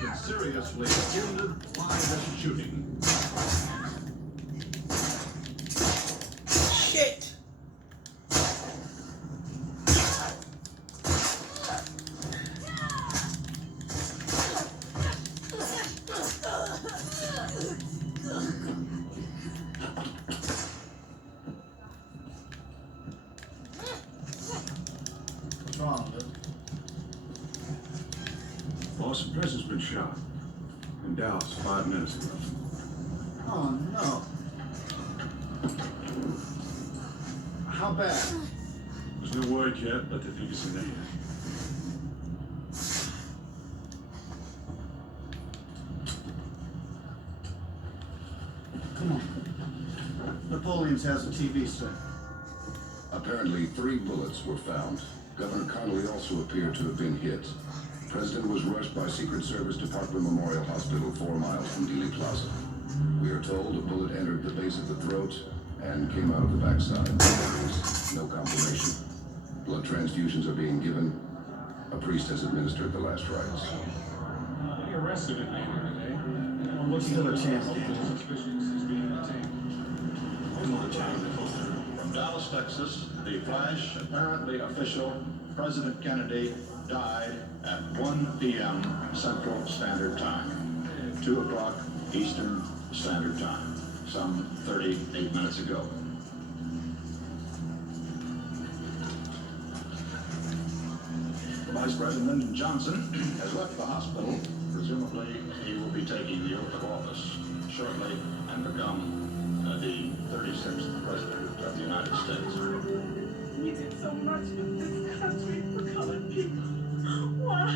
been seriously injured by this shooting. Shit! What's wrong, Luke? Boss, the president's been shot in Dallas 5 minutes ago. Oh, no. How bad? There's no word yet, but they think it's in the head. Come on. Napoleon's has a TV set. Apparently, 3 bullets were found. Governor Connolly also appeared to have been hit. The president was rushed by Secret Service to Parkland Memorial Hospital 4 miles from Dealey Plaza. We are told a bullet entered the base of the throat and came out of the backside. There is no confirmation. Blood transfusions are being given. A priest has administered the last rites. He arrested at later today. What's still a chance, Dan? Suspicious is being detained. Come on, John. From Dallas, Texas, the flash, apparently official, President Kennedy died at 1 p.m. Central Standard Time, 2 o'clock Eastern Standard Time, some 38 minutes ago. Vice President Lyndon Johnson has left the hospital. Presumably, he will be taking the oath of office shortly and become the 36th President of the United States. We did so much for this country, for colored people. Why?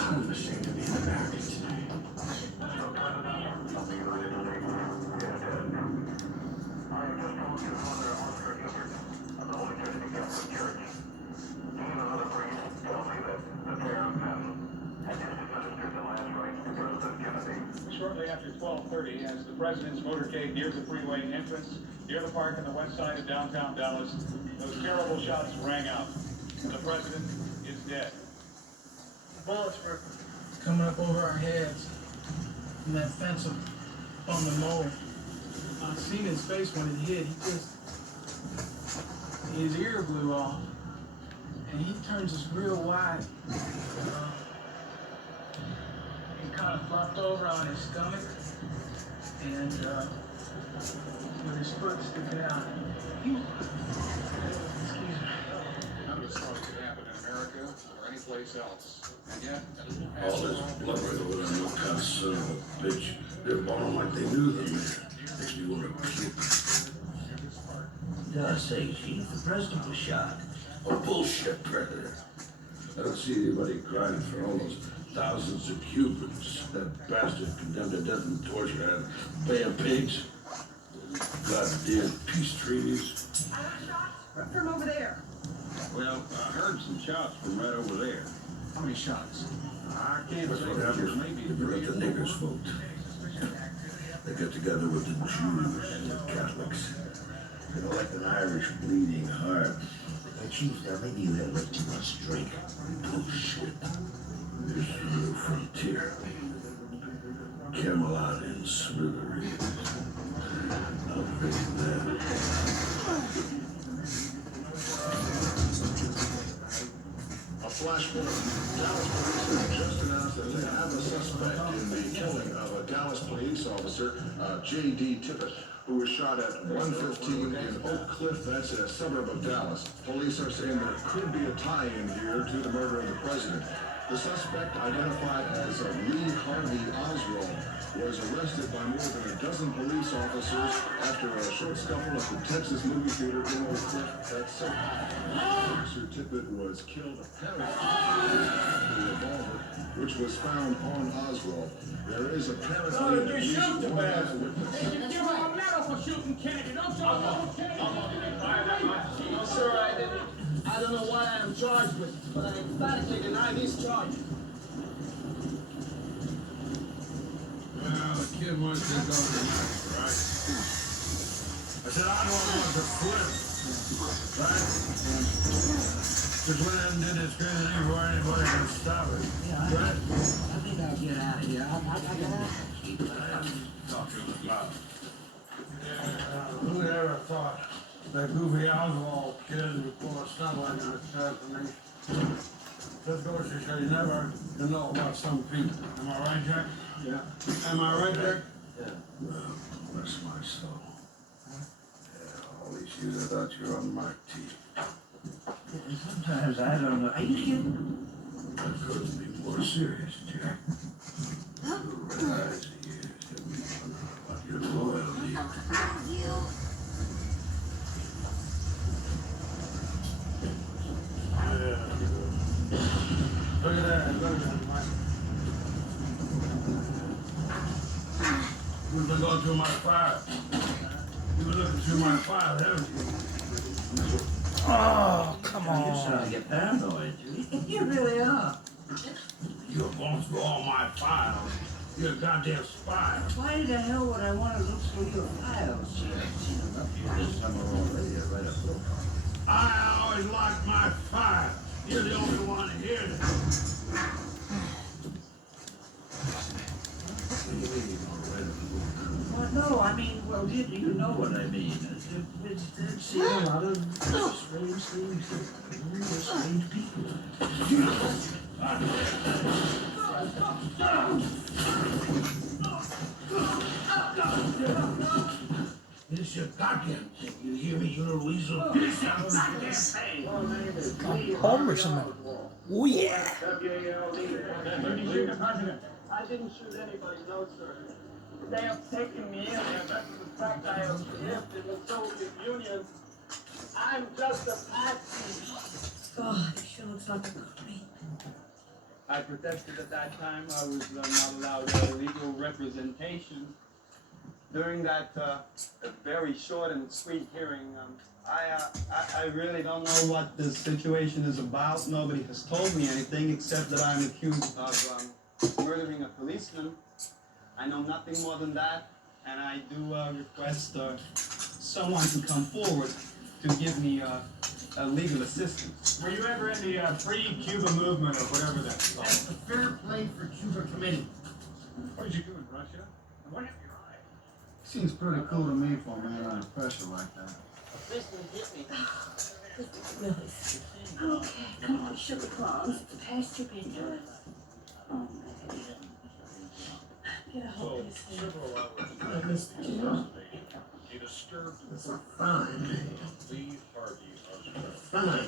I'm ashamed to be an American today. Shortly after 12:30, as the president's motorcade nears the freeway entrance near the park on the west side of downtown Dallas, those terrible shots rang out. The president is dead. Bullets were coming up over our heads from that fence on the mower. I seen his face when it hit. His ear blew off, and he turns us real wide. He kind of flopped over on his stomach, and with his foot sticking out. Excuse me. None of this thought it could happen in America or any place else. And yet, All this blubbering over there, no kind of son of a bitch. They're balling like they knew the man. Makes me want to puke. Gotta say, Chief, the president was shot. Oh, bullshit, Predator. I don't see anybody crying for all those thousands of Cubans. That bastard condemned to death and torture out of Bay of Pigs. Goddamn peace treaties. I heard shots from over there. Well, I heard some shots from right over there. How many shots? I can't That's say, what but happens there's maybe when you let the niggers vote. They get together with the Jews and the Catholics. They don't like an Irish bleeding heart. Hey, Chief, maybe you had like too much drink. Bullshit. This is the frontier. Camelot and smithereens. I'll face that. A flash bulletin. Dallas police have just announced that they have a suspect in the killing of a Dallas police officer, J.D. Tippett, who was shot at 1:15 in Oak Cliff. That's a suburb of Dallas. Police are saying there could be a tie-in here to the murder of the president. The suspect, identified as Lee Harvey Oswald, was arrested by more than a dozen police officers after a short scuffle at the Texas movie theater in Oak Cliff. That's Officer Tippett was killed apparently with a revolver, which was found on Oswald. There is apparently at least one eyewitness. Give him a medal for shooting Kennedy. Don't show Kennedy. No, sir, I didn't. I don't know what I am charged with, but I emphatically deny this charge. well, the kid wants his own tonight, right? said Oswald wants to flip. Right? Just went out and did this crazy thing before anybody could stop it. Yeah, Right? I think I'll get out of here. I got out. Talking about. Who ever thought that goofy Oswald kid would pull a stunt like an assassination? Just goes to show you never to know about some people. Am I right, Jack? Yeah. Am I right, Jack? Yeah. Well, bless my soul. Yeah, all these years I thought you were on my team. Sometimes I don't know. Are you kidding? That couldn't be more serious, Jack. You realize the years that we've done about your loyalty. Yeah. Look at that, Mike. You've been going through my file. You've been looking through my file, haven't you? Oh, come You're starting to get paranoid. You really are. You're going through all my files. You're a goddamn spy. Why the hell would I want to look through your files? Gee, I've seen enough of you this summer already to write a book. I always like my files. You're the only one here that. Well, no, I mean, well, you know what I mean. It's seen a lot of strange things, strange people. It's your goddamn thing. You hear me, you little weasel? It's your goddamn thing. Home or something. Oh yeah. I didn't shoot anybody, no, sir. They have taken me in, and that's the fact I have lived in the Soviet Union. I'm just a patsy. God, he sure looks like a creep. I protested at that time. I was not allowed legal representation. During that very short and sweet hearing, I really don't know what this situation is about. Nobody has told me anything except that I'm accused of murdering a policeman. I know nothing more than that, and I do request someone to come forward to give me legal assistance. Were you ever in the Free Cuba movement or whatever that's called? That's the Fair Play for Cuba Committee. What did you do in Russia? And what happened to your eye? Seems pretty cool to me for a man under pressure like that. This one hit me. Willis. Okay, come on, sugar plums. It's past your bedtime. Oh, man. Get a hold of his head. Several hours I missed the deal. a disturbed It's a fine man. Lee Harvey Oswald. Fine man. In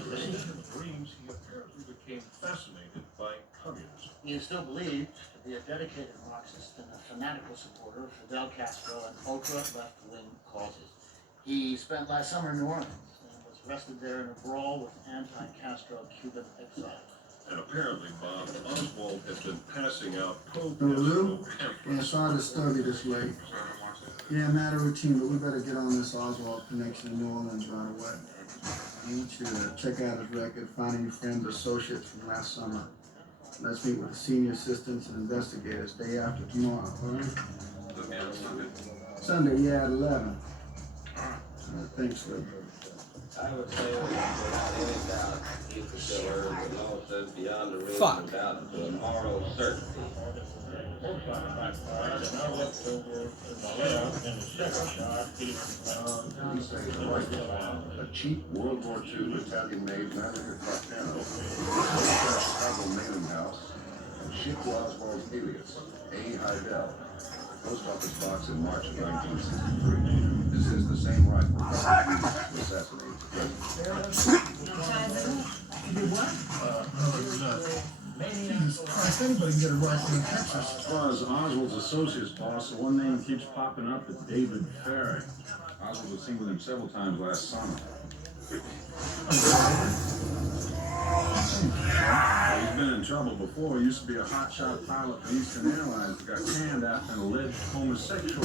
dreams, he apparently became fascinated by communism. He is still believed to be a dedicated Marxist and a fanatical supporter of Fidel Castro and ultra-left-wing causes. He spent last summer in New Orleans and was arrested there in a brawl with anti-Castro Cuban exiles. And apparently, Bob, Oswald had been passing out Lou? pro-Castro Yeah, pamphlets. sorry to disturb you this late. Yeah, matter of routine, but we better get on this Oswald connection in New Orleans right away. I want you to check out his record, find any friends or associates from last summer. Let's meet with the senior assistants and investigators day after tomorrow, all right? Sunday, yeah, at 11. Thanks, Lou. I would say without any doubt, he fulfilled the law says beyond a reasonable Fuck. doubt to a moral certainty. He says the right a cheap World War II Italian-made Manager Frappiano, Chicago mailing house, and shipped to Oswald's alias, A. Heidel, post office box in March of 1963. This is the same rifle that was used to assassinate the president. Jesus Christ, anybody can get a rifle in Texas. As far as Oswald's associates, boss, the one name keeps popping up is David Ferry. Oswald was seen with him several times last summer. He's been in trouble before. He used to be a hotshot pilot for Eastern Airlines, but got canned after an alleged homosexual.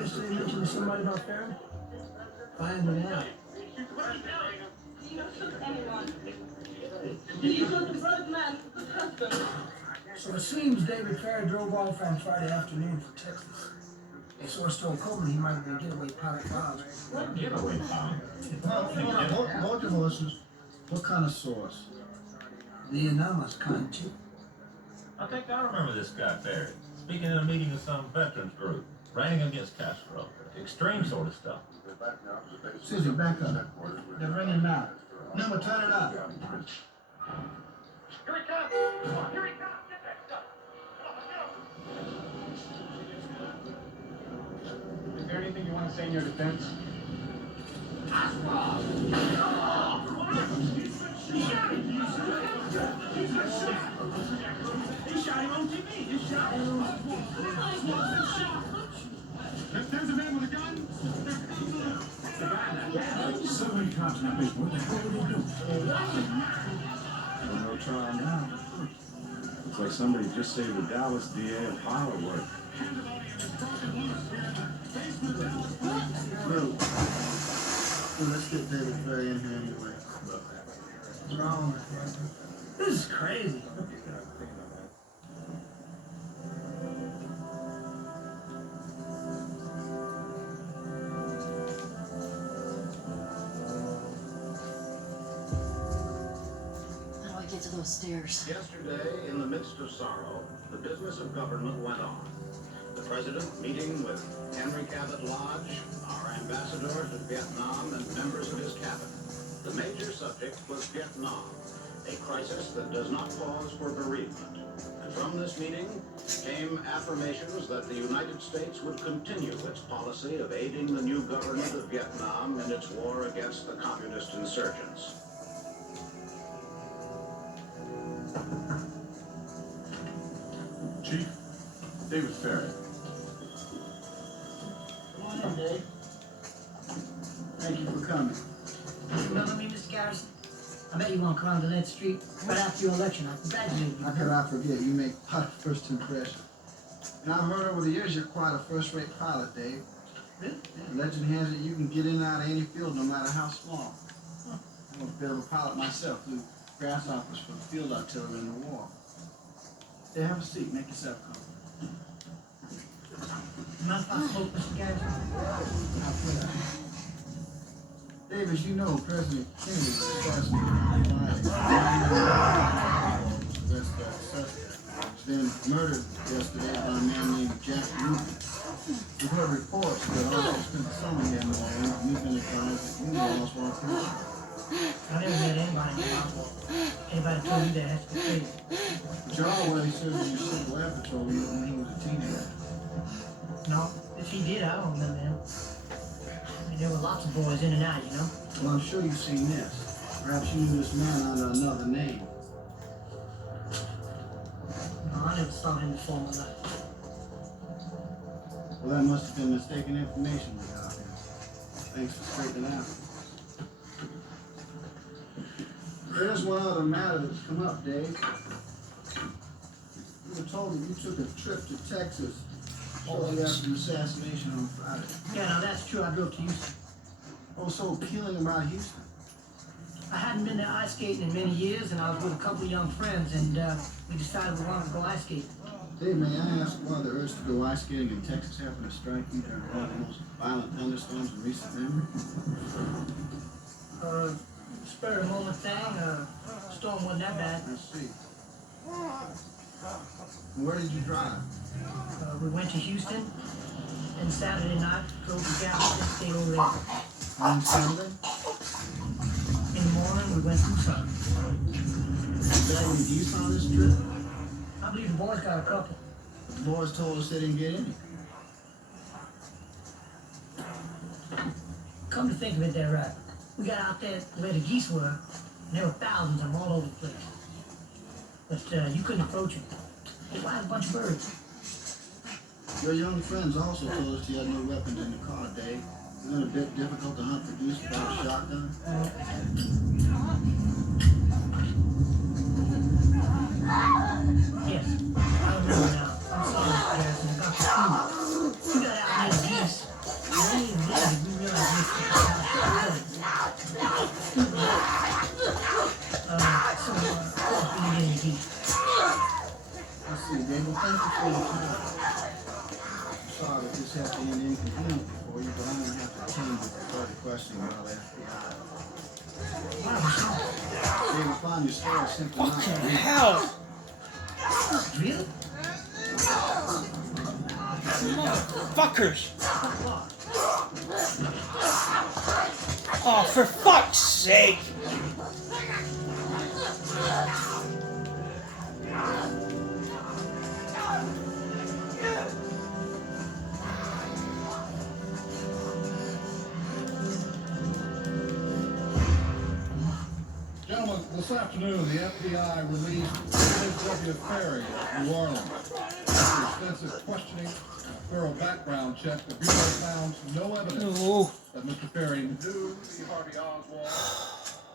Yesterday you mentioned somebody about Farron? Find it out. So it seems David Ferry drove off on Friday afternoon for Texas. A source told Coleman he might be a getaway pilot for Oswald. What getaway pilot? Multiple listeners. What kind of source? The anonymous kind, too. I think I remember this guy Ferry, speaking in a meeting of some veterans group, ranting against Castro. Extreme sort of stuff. Susie, back up. They're ringing now. Number, turn it up. Here he comes! Here he comes! Get that stuff! Is there anything you want to say in your defense? He shot him on TV! He shot him! There's a man with a gun! So many cops now, bitch. What the hell would they do? No trial now. Looks like somebody just saved the Dallas DA of pilot work. Well, let's get David Ferry in here anyway. What's wrong with you? This is crazy. How do I get to those stairs? Yesterday, in the midst of sorrow, the business of government went on. The president meeting with Henry Cabot Lodge, our ambassador to Vietnam, and members of his cabinet. The major subject was Vietnam, a crisis that does not pause for bereavement. And from this meeting came affirmations that the United States would continue its policy of aiding the new government of Vietnam in its war against the communist insurgents. Chief, David Ferry. Come on in, Dave. Thank you for coming. Remember me, Mr. Garrison? I bet you won't come on to Lead Street right after your election. I congratulate you. How could I forget? You make quite a first impression. And I've heard over the years you're quite a first-rate pilot, Dave. Really? Yeah, legend has it you can get in and out of any field no matter how small. I'm a bit of a pilot myself, flew grasshoppers for the field artillery in the war. Hey, have a seat, make yourself comfortable. Mind if I smoke, Mr. Garrison? Dave, as you know, President Kennedy was assassinated on Friday. Then murdered yesterday by a man named Jack Ruby. We've heard reports that also spent the summer here in New Orleans, and we've been advised that you were Oswald too. I never met anybody named Oswald. Anybody told you that has to be crazy. But you always served in your civil air patrol when he was a teenager. No, if he did, I don't remember him. I mean, there were lots of boys in and out, you know? Well, I'm sure you've seen this. Perhaps you knew this man under another name. No, I never saw him before in my life. Well, that must have been mistaken information we got here. Thanks for straightening out. There's one other matter that's come up, Dave. You were told that you took a trip to Texas shortly after the assassination on Friday. Yeah, no, that's true. I drove to Houston. Oh, so appealing about Houston. I hadn't been there ice skating in many years, and I was with a couple of young friends, and we decided we wanted to go ice skating. Dave, may I ask why the urge to go ice skating in Texas happened to strike you during one of the most violent thunderstorms in recent memory? Spur of the moment thing. Storm wasn't that bad. I see. And where did you drive? We went to Houston, and Saturday night drove to Dallas and stayed over there. On Saturday? In the morning, we went through Sun. Did any of you on this trip? I believe the boys got a couple. The boys told us they didn't get any. Come to think of it, they're right. We got out there where the geese were, and there were thousands of them all over the place. But you couldn't approach them. They were a bunch of birds. Your young friends also told us you had no weapons in the car, Dave. Isn't it a bit difficult to hunt for geese without a shotgun? Yes, I remember now. I'm sorry, Mr. Garrison, about the food. We got out near the geese. And only then did we realize we could have shotguns. So we see, David. Thank you for your time. I'm sorry that this has to end inconveniently for you, but I'm gonna have to change it for further questioning by the FBI. David, find your story simply not Fucking real. hell! Real? Motherfuckers! Oh, for fuck's sake! Gentlemen, this afternoon, the FBI released Lieutenant W. Ferry of New Orleans. After extensive questioning, a thorough background check, the Bureau found no evidence that Mr. Ferry knew the Harvey Oswald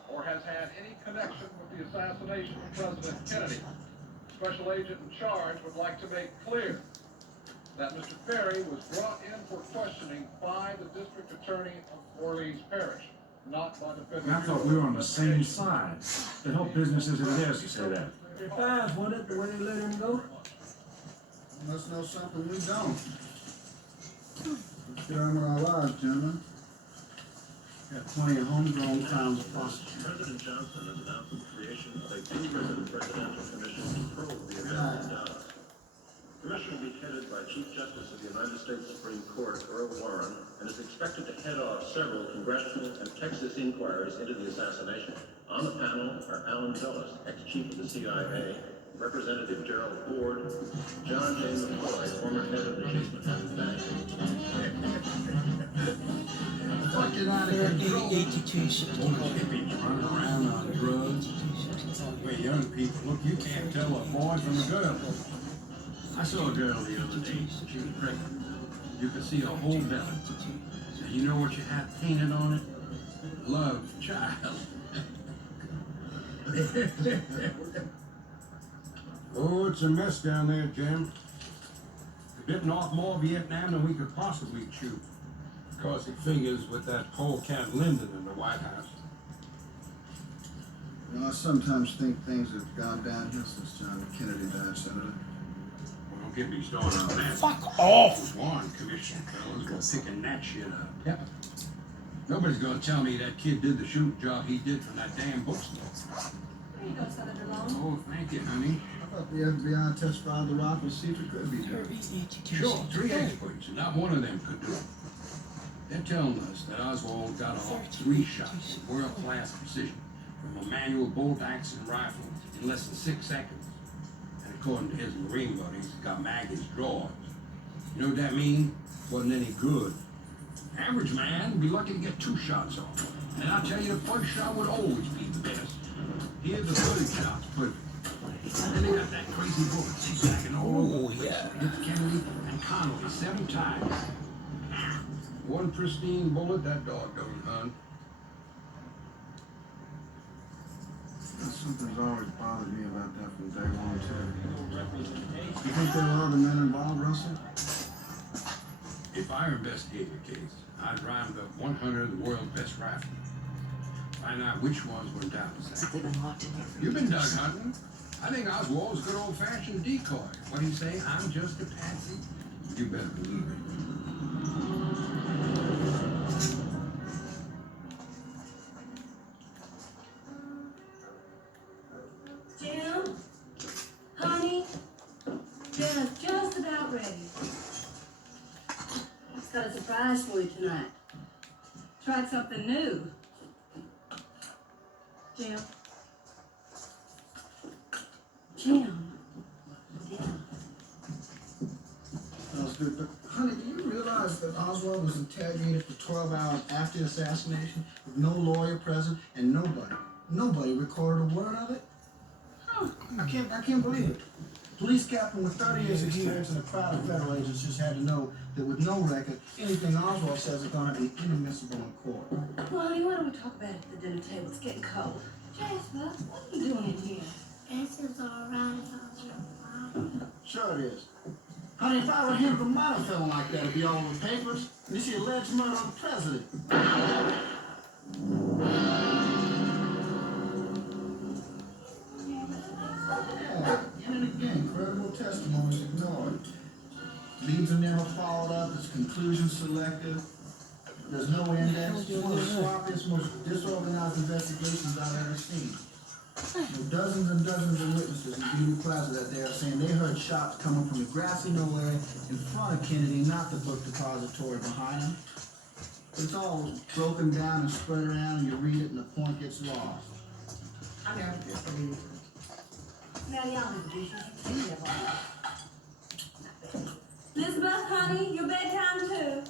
or has had any connection with the assassination of President Kennedy. The special agent in charge would like to make clear that Mr. Ferry was brought in for questioning by the district attorney of Orleans Parish, not by the federal. I thought we were on the same side. To help businesses it is to say that. They're fine, wasn't it, the way they let him go? You must know something we don't. Let's get on with our lives, gentlemen. Got plenty of homegrown crimes to prosecute. President Johnson has announced the creation of a two-president presidential commission to probe the events in Dallas. The commission will be headed by Chief Justice of the United States Supreme Court, Earl Warren, and is expected to head off several congressional and Texas inquiries into the assassination. On the panel are Alan Dulles, ex-chief of the CIA, Representative Gerald Ford, John J. McCoy, former head of the Chase Manhattan Bank. Fucking out of control. Hippies running around on drugs. We young people, look, you can't tell a boy from a girl. I saw a girl the other day. She was pregnant. You could see a whole belly. And you know what you had painted on it? Love, child. Oh, it's a mess down there, Jim. They're bitten off more Vietnam than we could possibly chew. Of course, it figures with that polecat Lyndon in the White House. You know, I sometimes think things have gone downhill since John F. Kennedy died, Senator. Well, don't get me started on that. Fuck off! Warren Commission fellas go picking that shit up. Yep. Nobody's gonna tell me that kid did the shooting job he did from that damn bookstore. There you go, Senator Long. Oh, thank you, honey. I thought the FBI testified the rifle secret could be done. Sure, 3 experts, and not one of them could do it. They're telling us that Oswald got off 3 shots of world-class precision from a manual bolt-action rifle in less than 6 seconds. And according to his Marine buddies, he got mag his drawers. You know what that means? Wasn't any good. Average man would be lucky to get 2 shots off. And I tell you, the first shot would always be the best. Here's the 30 shots, perfect. And then they got that crazy bullet zigzagging all over the place. Hit Kennedy and Connolly 7 times. One pristine bullet, that dog don't hunt. Something's always bothered me about that from day one, too. You think there were other men involved, Russell? If I investigated the case, I'd round up 100 of the world's best rifles. Find out which ones were down to that. They've been locked in there. You've been dug hunting. I think Oswald was a good old-fashioned decoy. What do you say? I'm just a patsy? You better believe it. Jim? Honey? Dinner's just about ready. I've got a surprise for you tonight. Tried something new. Jim? Jim? Sounds good, but honey, do you realize that Oswald was interrogated for 12 hours after the assassination with no lawyer present and nobody recorded a word of it? I can't believe it. Police captain with 30 years experience and a crowd of federal agents just had to know that with no record, anything Oswald says is going to be inadmissible in court. Well, honey, why don't we talk about it at the dinner table? It's getting cold. Jasper, what are you doing in here? This is alright if I was your Sure it is. Honey, if I were him from monofilm like that, it'd be all over the papers. This is alleged murder of the president. Yeah, and again, credible credible testimony is ignored. Leads are never followed up, its conclusions selective. There's no index. It's one of the sloppiest, most disorganized investigations I've ever seen. Dozens and dozens of witnesses in Beauty Plaza that day are saying they heard shots coming from the grassy nowhere in front of Kennedy, not the book depository behind him. It's all broken down and spread around, and you read it and the point gets lost. I never just believe it. Now y'all have to do something. Elizabeth, honey, your bedtime too.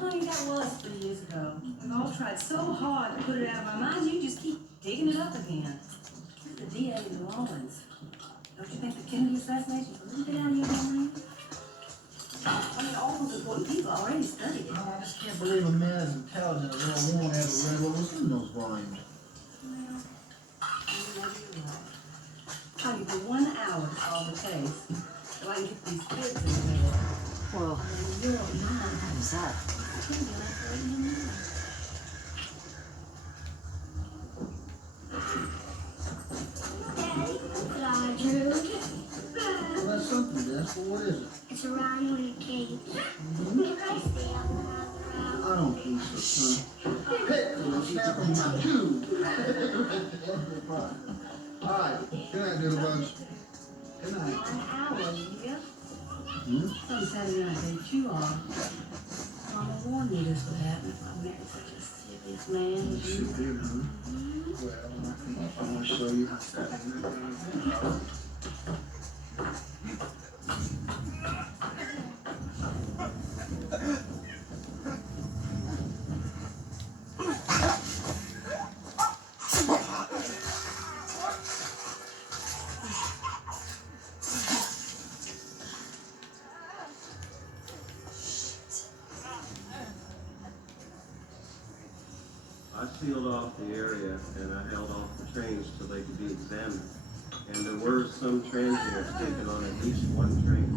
Honey, that was 3 years ago. We've all tried so hard to put it out of our minds, you just keep digging it up again. You're the DA in New Orleans. Don't you think the Kennedy assassination is a little bit out of your mind? I mean, all those important people already studied it. I just can't believe a man as intelligent as Earl Warren ever read what was in those volumes. Well, maybe you're right. Honey, for 1 hour to solve the case, so I can get these kids in the bed. Well, you're not. How's that? Drew. Well, that's something, Jess. Well, what is it? It's a rhyme with a cage. I don't think so, son. Pick them and snap them in two. All right. Good night, little bugs. Good night. 1 hour, yeah? Hmm? Some Saturday night they chew off. Mama warned me this would happen if I married such a serious man. She did, huh? Well, I want to show you how Saturday night goes. I sealed off the area and I held off the trains till they could be examined. And there were some transients taken on at least one train.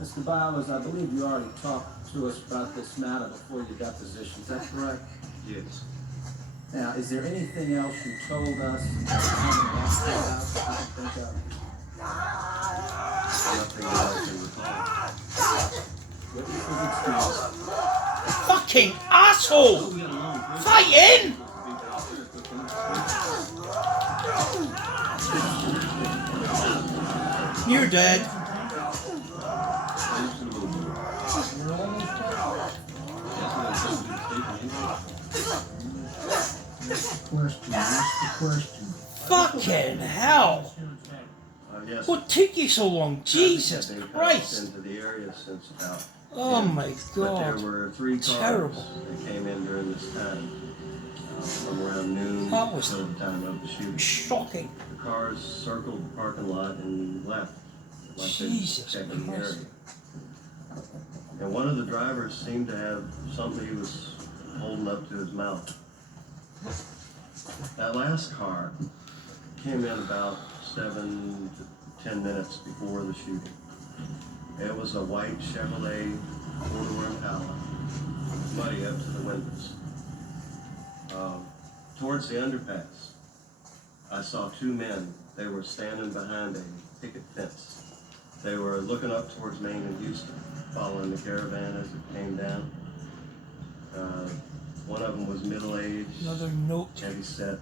Mr. Bowers, I believe you already talked to us about this matter before your deposition. Is that correct? Yes. Now, is there anything else you told us? Nothing that I can recall. Fucking asshole! Fighting! You're dead. Question. What's the question? Fucking hell! Yes. What took you so long? Jesus They've Christ! into the area since about. Oh my But God! there were 3 cars Terrible. that came in during this time, from around noon That was until the time of the shooting. shocking. The cars circled the parking lot and left, like Jesus they checking the Christ. area. And one of the drivers seemed to have something he was holding up to his mouth. That last car came in about 7 to 10 minutes before the shooting. It was a white Chevrolet four-door Impala, muddy up to the windows. Towards the underpass, I saw 2 men. They were standing behind a picket fence. They were looking up towards Maine and Houston, following the caravan as it came down. One of them was middle-aged, Another note. heavy-set.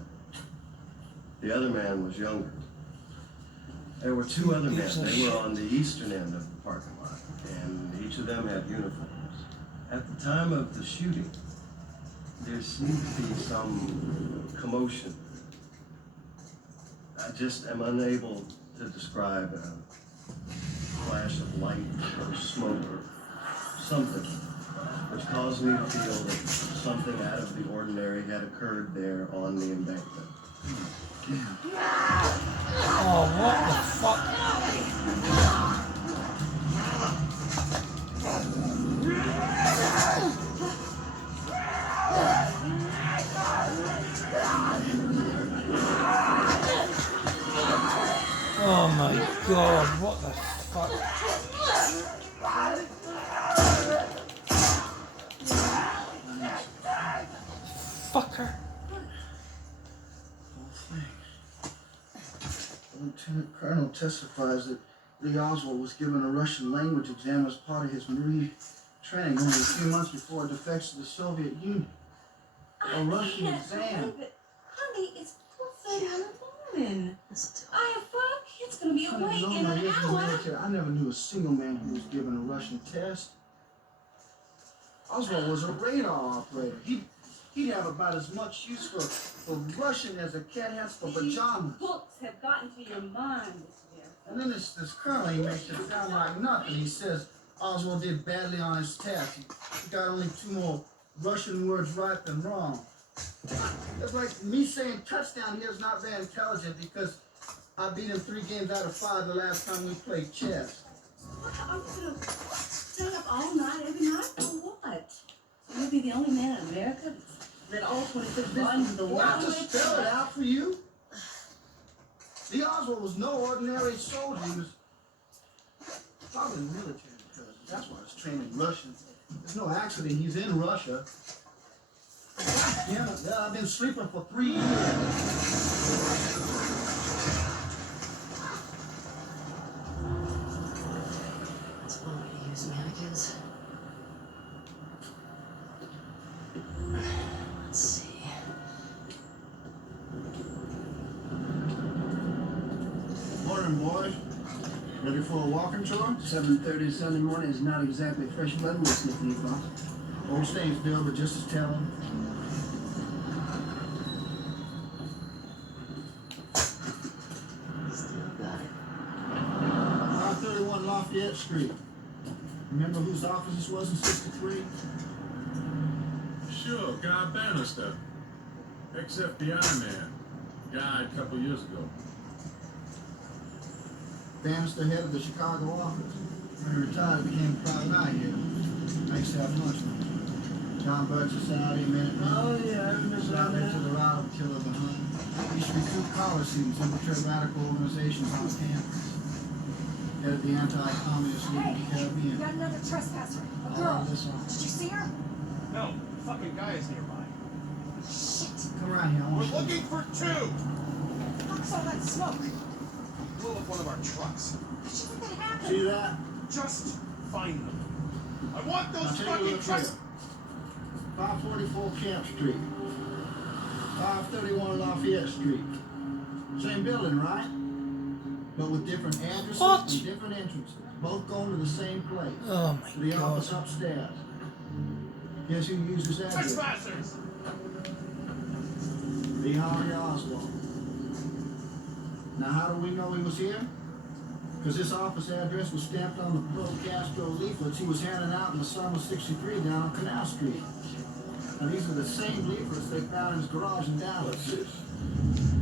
The other man was younger. There were 2 other men. They were on the eastern end of the parking lot, and each of them had uniforms. At the time of the shooting, there seemed to be some commotion. I just am unable to describe a flash of light or smoke or something, which caused me to feel that something out of the ordinary had occurred there on the embankment. Oh, what the fuck? Oh my God, what the fuck? Fucker. Lieutenant Colonel testifies that Lee Oswald was given a Russian language exam as part of his Marine training only a few months before it defects to the Soviet Union. A Russian exam. Honey, it's 4:30 in the morning. I have 5 kids gonna be awake in an hour. I never knew a single man who was given a Russian test. Oswald was a radar operator. He'd have about as much use for Russian as a cat has for pajamas. These books have gotten to your mind this year. And then this colonel, he makes it sound like nothing. He says Oswald did badly on his test. He got only 2 more Russian words right than wrong. It's like me saying touchdown here is not very intelligent because I beat him 3 games out of 5 the last time we played chess. What, are you gonna stay up all night every night for what? You'll be the only man in America that all 26 buttons of the Well, I'll just spell it out for you. Lee Oswald was no ordinary soldier. He was probably military because that's why he's trained in Russian. There's no accident he's in Russia. Yeah, I've been sleeping for 3 years. That's one way to use mannequins. Let's see. Morning, boys. Ready for a walking tour? 7:30 Sunday morning is not exactly fresh blood with Sniffy Fox. Old stains, Bill, but just as telling. Still got it. 531 Lafayette Street. Remember whose office this was in 63? Sure, Guy Bannister. Ex-FBI man. Died a couple years ago. Bannister head of the Chicago office. When he retired, he became a private eye here. I used to have lunch with him. John Birch Society, Minutemen. Oh, yeah, I remember Down there that. to the rival killer behind. He used to recruit college students, infiltrate radical organizations on campus. Head of the anti-communist league of the Caribbean. Got another trespasser. A Oh, girl. this one. Did you see her? No, the fucking guy is nearby. Shit. Come around here. I want We're to see. looking for 2. Fuck's all that smoke. Blew up one of our trucks. How'd you think that happened? See that? Just find them. I want Now those take a fucking look trucks. here. 544 Camp Street. 531 Lafayette Street. Same building, right? But with different addresses What? and different entrances. Both going to the same place. Oh my To the God. office upstairs. Guess who used this address? Trespassers. Lee Harvey Oswald. Now how do we know he was here? Because this office address was stamped on the pro-Castro leaflets he was handing out in the summer of '63 down on Canal Street. Now these are the same leaflets they found in his garage in Dallas.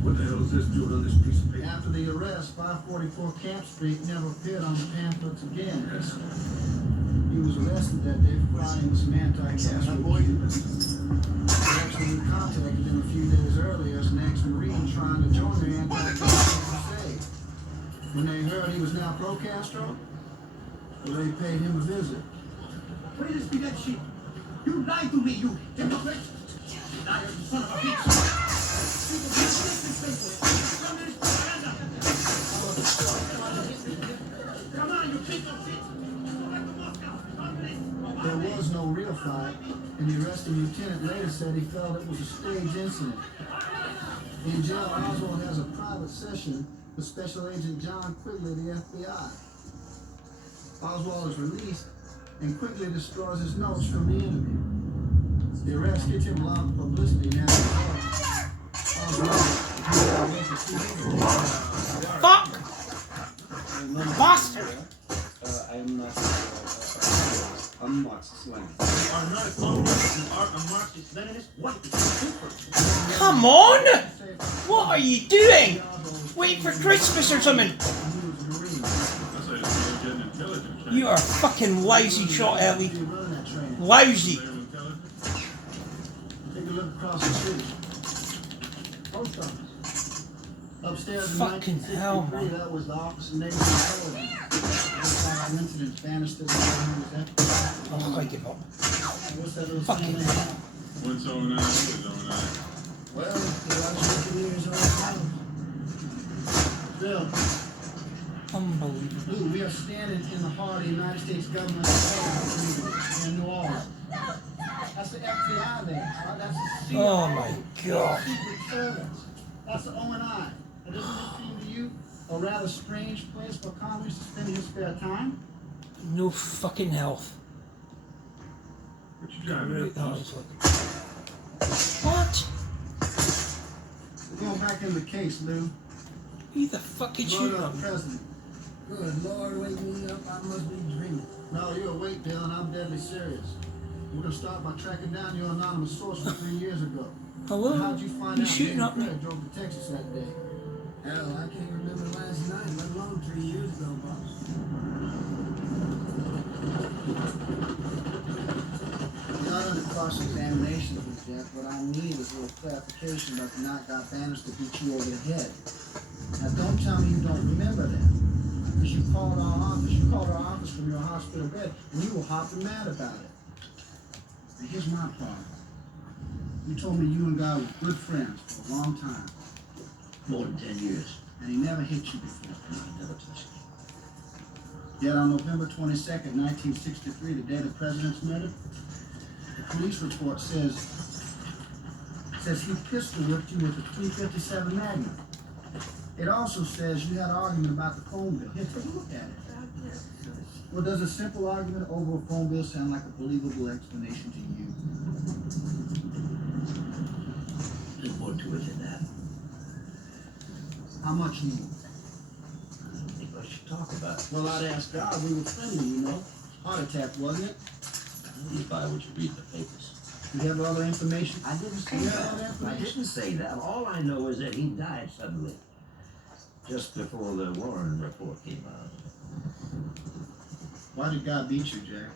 What the hell is this doing on this piece of paper? After the arrest, 544 Camp Street never appeared on the pamphlets again. He was arrested that day for fighting with some anti-Castro Cubans. They actually contacted him a few days earlier as an ex-Marine trying to join their anti-Castro crusade. When they heard he was now pro-Castro, well, they paid him a visit. What is this that shit? You lied to me, you hypocrite! Liar, you son of a bitch! Come on, you piece of shit! There was no real fight, and the arresting lieutenant later said he felt it was a stage incident. In jail, Oswald has a private session with Special Agent John Quigley of the FBI. Oswald is released and quickly destroys his notes from the interview. The arrest gets him a lot of publicity now. Fuck! Bastard! I am not a Marxist-Leninist. You are not a communist. You are a Marxist-Leninist. What is the difference? Come on! What are you doing? Wait for Christmas or something. You are a fucking lousy shot, Ellie. Lousy. Take a look across the street. Post office. Upstairs in Fucking hell, 1963, man. that was the Office of Naval Intelligence. Coincidence, Bannister, the guy who was there. Oh, I give up. What's that little Fucking family hell. name? What's 09? What is 09? Well, the last 50 years old now. Bill. Unbelievable. Lou, we are standing in the heart of the United States government in New Orleans. That's the FBI there. That's the CIA. Oh my God. That's the Secret Service. That's the O&I. And doesn't this seem to you a rather strange place for Congress to spend his spare time? No fucking health. What you driving Right, at? What? We're going back in the case, Lou. Who the fuck is you? Murder of the president. Good Lord, wake me up. I must be dreaming. No, you're awake, Bill, and I'm deadly serious. We're gonna start by tracking down your anonymous source from 3 years ago. Hello? How'd you find You out shooting Danny at me? Craig drove to Texas that day? Hell, I can't remember last night, let alone 3 years ago, boss. I'm not under cross-examination with Jeff. What I need is a little clarification about the night God Bannister beat you over the head. Now, don't tell me you don't remember that. Because you called our office. You called our office from your hospital bed, and you were hopping mad about it. Now, here's my problem. You told me you and God were good friends for a long time. More than 10 years. And he never hit you before. No, I never touched it. Yet on November 22nd, 1963, the day the president's murdered, the police report says he pistol whipped you with a .357 Magnum. It also says you had an argument about the phone bill. Here, take a look at it. Well, does a simple argument over a phone bill sound like a believable explanation to you? There's more to it than that. How much more? I don't think I should talk about it. Well, I'd ask God. We were friendly, you know. Heart attack, wasn't it? You buy what you read in the papers. You have other information? I didn't say You have that. other I information? didn't say that. All I know is that he died suddenly. Just before the Warren report came out. Why did God beat you, Jack?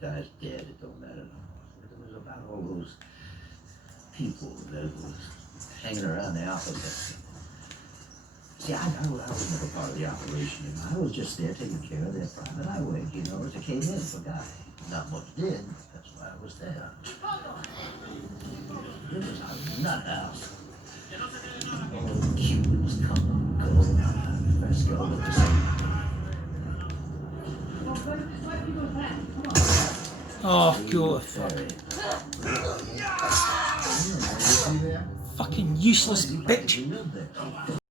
Guy's dead, it don't matter. It was about all those people that was hanging around the office. See, I was never part of the operation, you know. I was just there taking care of their private highway, you know, as it came in for Guy. Not much did, that's why I was there. It was a nut house. All Cubans come and go. Fresco looked the same. Oh, God. Fucking useless bitch.